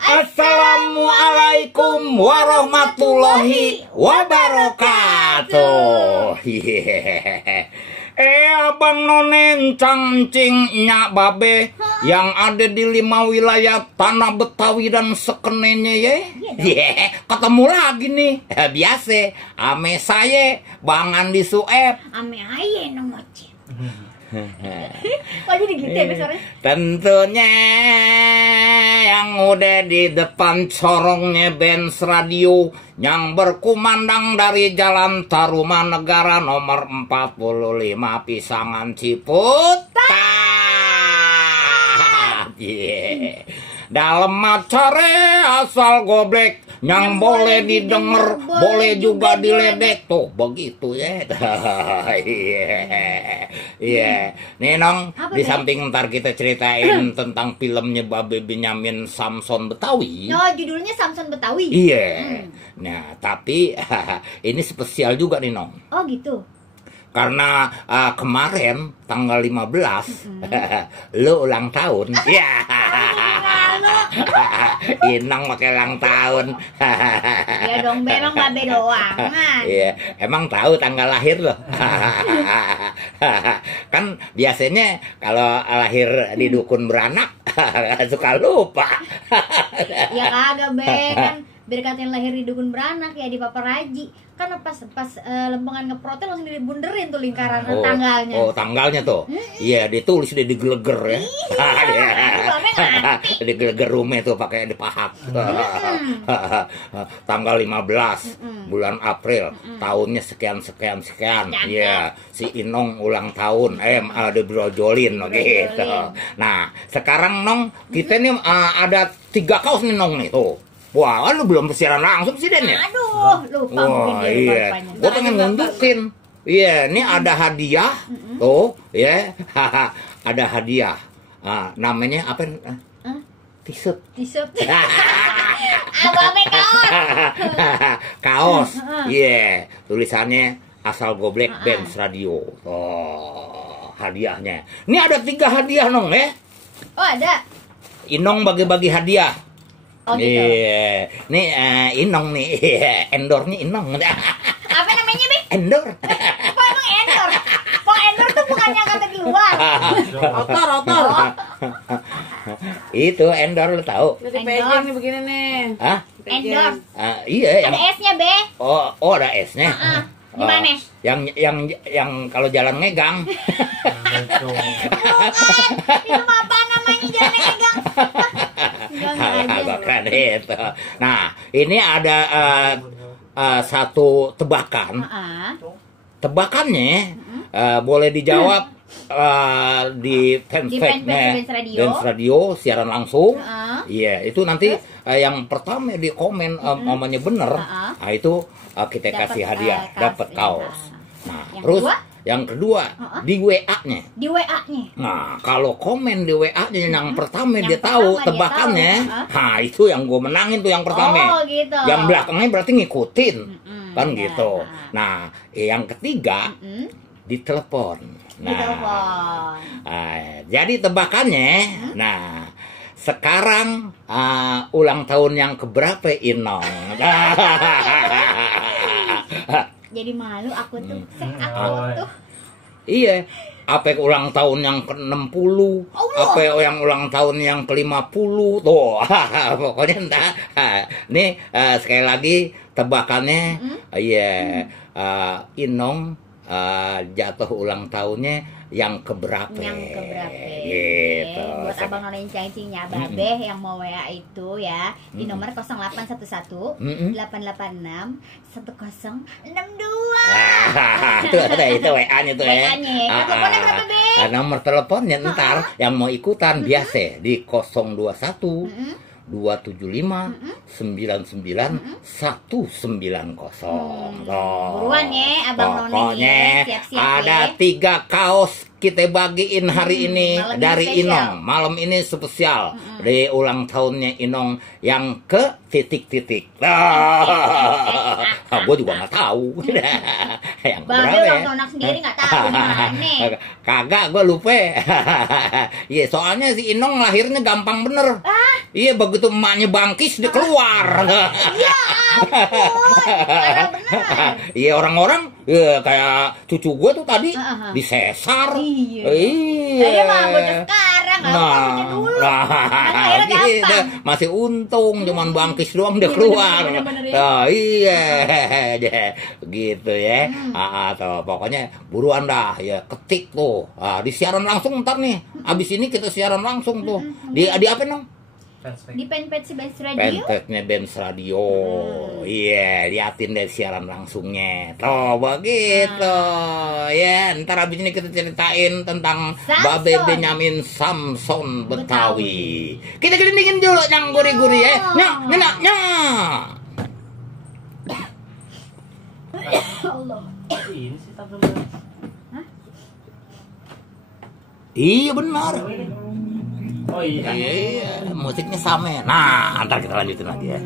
Assalamualaikum warahmatullahi wabarakatuh. Abang Nonen cangcing nyak babe yang ada di 5 wilayah tanah Betawi dan sekenenya ya. Ketemu lagi nih. Biasa ame saya Bang Andi Sueb. Ame aye nongocin. Kok jadi gitu ya besarnya? Tentunya yang udah di depan corongnya Benz Radio yang berkumandang dari Jalan Tarumanegara nomor 45 Pisangan Ciputat. Dalam acara asal goblek yang boleh didengar, boleh juga diledek. Tuh begitu ya. Iya. Nih Nong, di samping ntar kita ceritain tentang filmnya Babe Benyamin Samson Betawi. Oh, judulnya Samson Betawi. Iya. Nah, tapi ini spesial juga nih Nong. Oh gitu. Karena kemarin tanggal 15 lu ulang tahun. Ya. Inang pakai ulang tahun. Ya dong, memang babe doang. Iya, emang tahu tanggal lahir loh. Kan biasanya kalau lahir di dukun beranak suka lupa. Ya kagak be, kan biar katain lahir di dukun beranak ya di paparaji. Kan pas lempengan ngeprotel langsung dibunderin tuh lingkaran tanggalnya. Oh, tanggalnya tuh. Iya, ditulis dia digeleger ya. Digeleger rumah tuh pakai dipahat. Tanggal 15 bulan April, tahunnya sekian. Iya, si Inong ulang tahun. Dibrojolin gitu. Nah, sekarang Nong, kita nih ada 3 kaos nih Nong nih tuh. Wah, lu belum siaran langsung sih Den ya? Aduh, lupa mungkin dia iya. Gue pengen nunjukin. Iya, ini ada hadiah. Tuh, ya. Ada hadiah. Namanya apa? T-shirt. T-shirt. Abang kaos. Kaos. Iya, tulisannya asal goblek Benz Radio. Oh, hadiahnya. Ini ada 3 hadiah Nong ya. Oh, ada. Inong bagi-bagi hadiah. Oh gitu. Nih Inong nih, endornya Inong. Apa namanya Be? Endor. Kok emang endor? Kok endor tuh bukan yang kata di luar. Otor. Itu endor lu tahu? Endor nih begini nih. Hah? Endor. Iya yang. Ada S-nya Be. Oh ada S-nya. Gimana? Yang kalau jalan ngegang. Minum apa namanya jalan ngegang? Agak keren itu. Nah, ini ada satu tebakan. Tebakannya boleh dijawab di fanpage Benz Radio siaran langsung. Iya, itu nanti yang pertama di komen omongannya bener, itu kita kasih hadiah, dapat kaos. Nah, terus yang kedua di WA-nya. Di WA-nya. Nah, kalau komen di WA-nya yang pertama dia tahu tebakannya, nah itu yang gue menangin tuh yang pertama. Oh, gitu. Yang belakangnya berarti ngikutin, kan gitu. Nah, yang ketiga ditelepon. Nah, jadi tebakannya, nah sekarang ulang tahun yang keberapa Inong? Jadi malu aku tuh, Iya, apa ulang tahun yang ke-60, apa yang ulang tahun yang ke-50 tuh. Pokoknya entah. Nih sekali lagi tebakannya, Inong jatuh ulang tahunnya yang keberapa? Gitu. Buat abang nonen cangcingnya babe yang mau WA itu ya di nomor 0811 886 1062. Itu WA-nya tuh ya. Teleponnya berapa Be? Nomor teleponnya ntar yang mau ikutan biasa di 021 275 99 190. Buruan ya abang nonen. Pokoknya siap-siap ada 3 kaos kita bagiin hari ini dari spesial. Inong. Malam ini spesial di ulang tahunnya Inong yang ke titik-titik. Gue juga nggak tahu. Yang Babe berapa ulang ya? tahun anak sendiri nggak tahu gimana. Kagak, gue lupa. Iya, soalnya si Inong lahirnya gampang bener. Iya, begitu emaknya bangkis dia keluar. Ya ampun, parah bener. Iya, orang-orang kayak cucu gue tuh tadi disesar. Iya. Iya. Saya mah bocah sekarang, nggak mau bocah dulu. Kan lahirnya gitu. gampang. Masih untung, cuman bangkis doang dia keluar. bener-bener ya. Oh, iya, gitu ya. Atau pokoknya buruan dah, ya ketik tuh. Di siaran langsung ntar nih. Abis ini kita siaran langsung tuh. Di apa nong? Di fanpage Benz Radio. Fanpage-nya Benz Radio. Iya, liatin deh siaran langsungnya. Tuh, begitu. Ya, ntar abis ini kita ceritain tentang Babe Benyamin Samson Betawi. Kita kelilingin dulu yang gurih-gurih ya. Nya. Allah. Ini sih tak Iya benar. Oh iya. Iya, musiknya sama. Nah, ntar kita lanjutin lagi ya.